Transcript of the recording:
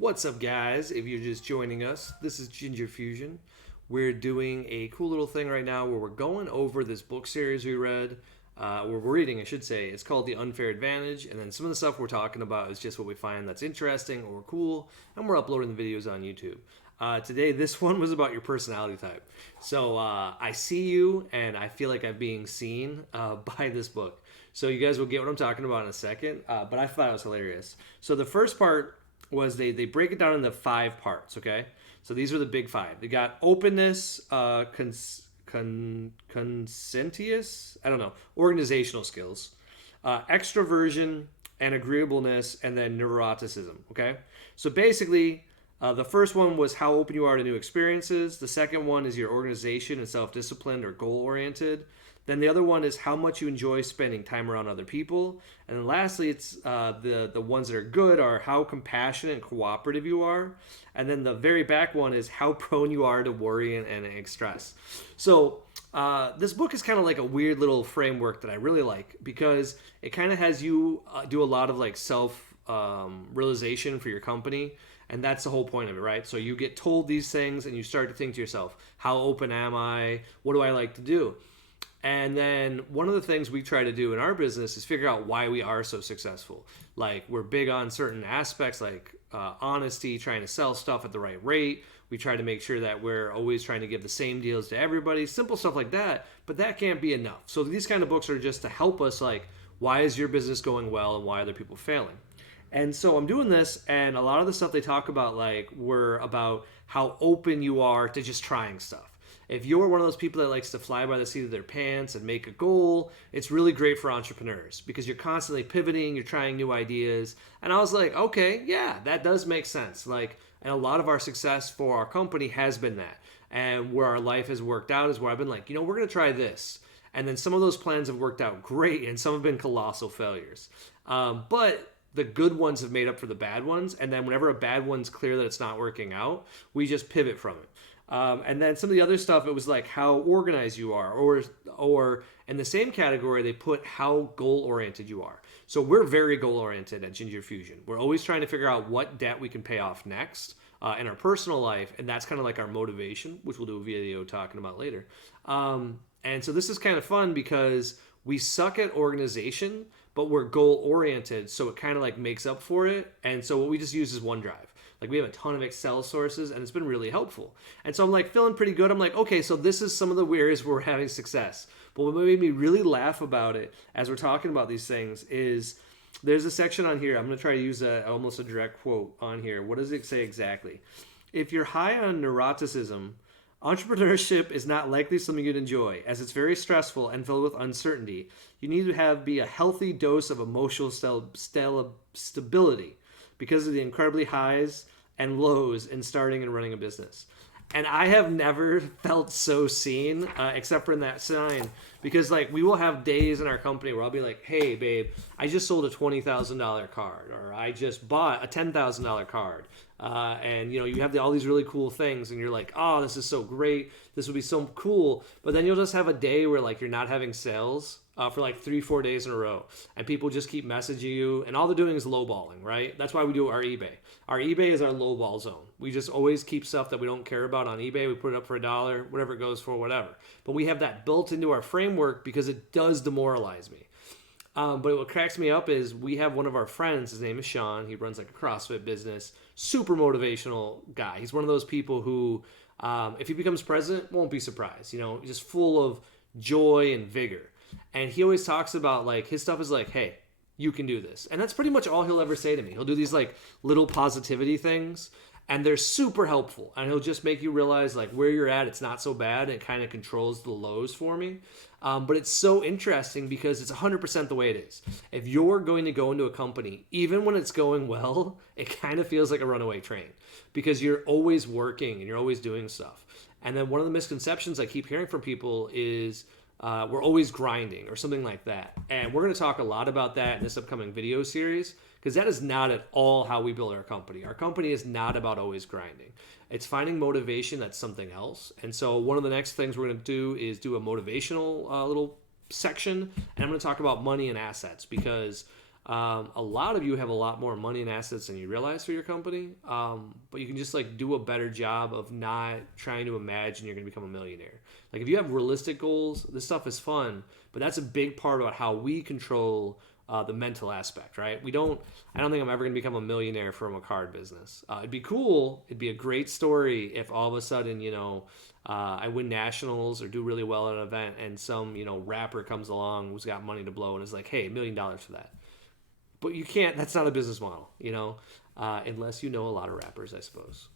What's up, guys? If you're just joining us, this is Ginger Fusion. We're doing a cool little thing right now where we're going over this book series we read. We're reading, I should say. It's called The Unfair Advantage, and then some of the stuff we're talking about is just what we find that's interesting or cool, and we're uploading the videos on YouTube. Today, this one was about your personality type. So I see you, and I feel like I'm being seen by this book. So you guys will get what I'm talking about in a second, but I thought it was hilarious. So the first part was they break it down into 5 parts, okay? So these are the big 5. They got openness, consentious, I don't know, organizational skills, extroversion, and agreeableness, and then neuroticism, okay? So basically, the first one was how open you are to new experiences. The second one is your organization and self-disciplined or goal-oriented. Then the other one is how much you enjoy spending time around other people. And then lastly, it's the ones that are good are how compassionate and cooperative you are. And then the very back one is how prone you are to worry and stress. So this book is kind of like a weird little framework that I really like because it kind of has you do a lot of like self realization for your company. And that's the whole point of it, right? So you get told these things and you start to think to yourself, how open am I? What do I like to do? And then one of the things we try to do in our business is figure out why we are so successful. Like we're big on certain aspects like honesty, trying to sell stuff at the right rate. We try to make sure that we're always trying to give the same deals to everybody, simple stuff like that. But that can't be enough. So these kind of books are just to help us like, why is your business going well and why are other people failing? And so I'm doing this, and a lot of the stuff they talk about like were about how open you are to just trying stuff. If you're one of those people that likes to fly by the seat of their pants and make a goal, it's really great for entrepreneurs because you're constantly pivoting, you're trying new ideas. And I was like, okay, yeah, that does make sense. Like, and a lot of our success for our company has been that. And where our life has worked out is where I've been like, we're going to try this. And then some of those plans have worked out great and some have been colossal failures. But the good ones have made up for the bad ones. And then whenever a bad one's clear that it's not working out, we just pivot from it. And then some of the other stuff, it was like how organized you are, or in the same category, they put how goal-oriented you are. So we're very goal-oriented at Ginger Fusion. We're always trying to figure out what debt we can pay off next in our personal life, and that's kind of like our motivation, which we'll do a video talking about later. And so this is kind of fun because we suck at organization, but we're goal-oriented, so it kind of like makes up for it. And so what we just use is OneDrive. Like we have a ton of Excel sources and it's been really helpful. And so I'm like feeling pretty good. I'm like, okay, so this is some of the areas where we're having success. But what made me really laugh about it as we're talking about these things is there's a section on here. I'm going to try to use almost a direct quote on here. What does it say exactly? If you're high on neuroticism, entrepreneurship is not likely something you'd enjoy as it's very stressful and filled with uncertainty. You need to be a healthy dose of emotional stability because of the incredibly highs and lows in starting and running a business. And I have never felt so seen, except for in that sign, because like we will have days in our company where I'll be like, hey babe, I just sold a $20,000 card, or I just bought a $10,000 card. And you have all these really cool things and you're like, oh, this is so great. This would be so cool. But then you'll just have a day where like you're not having sales for like 3-4 days in a row. And people just keep messaging you and all they're doing is lowballing, right? That's why we do our eBay. Our eBay is our lowball zone. We just always keep stuff that we don't care about on eBay. We put it up for $1, whatever it goes for, whatever. But we have that built into our framework because it does demoralize me. But what cracks me up is we have one of our friends, his name is Sean. He runs like a CrossFit business, super motivational guy. He's one of those people who, if he becomes president, won't be surprised, just full of joy and vigor. And he always talks about like, his stuff is like, hey, you can do this. And that's pretty much all he'll ever say to me. He'll do these like little positivity things and they're super helpful. And he'll just make you realize like where you're at, it's not so bad. It kind of controls the lows for me. But it's so interesting because it's 100% the way it is. If you're going to go into a company, even when it's going well, it kind of feels like a runaway train because you're always working and you're always doing stuff. And then one of the misconceptions I keep hearing from people is we're always grinding or something like that. And we're going to talk a lot about that in this upcoming video series because that is not at all how we build our company. Our company is not about always grinding. It's finding motivation that's something else. And so one of the next things we're going to do is do a motivational little section. And I'm going to talk about money and assets because A lot of you have a lot more money and assets than you realize for your company, but you can just like do a better job of not trying to imagine you're going to become a millionaire. Like if you have realistic goals, this stuff is fun, but that's a big part about how we control the mental aspect, right? We don't. I don't think I'm ever going to become a millionaire from a card business. It'd be cool. It'd be a great story if all of a sudden, I win nationals or do really well at an event, and some rapper comes along who's got money to blow and is like, "Hey, $1 million for that." But you can't. That's not a business model, unless you know a lot of rappers, I suppose.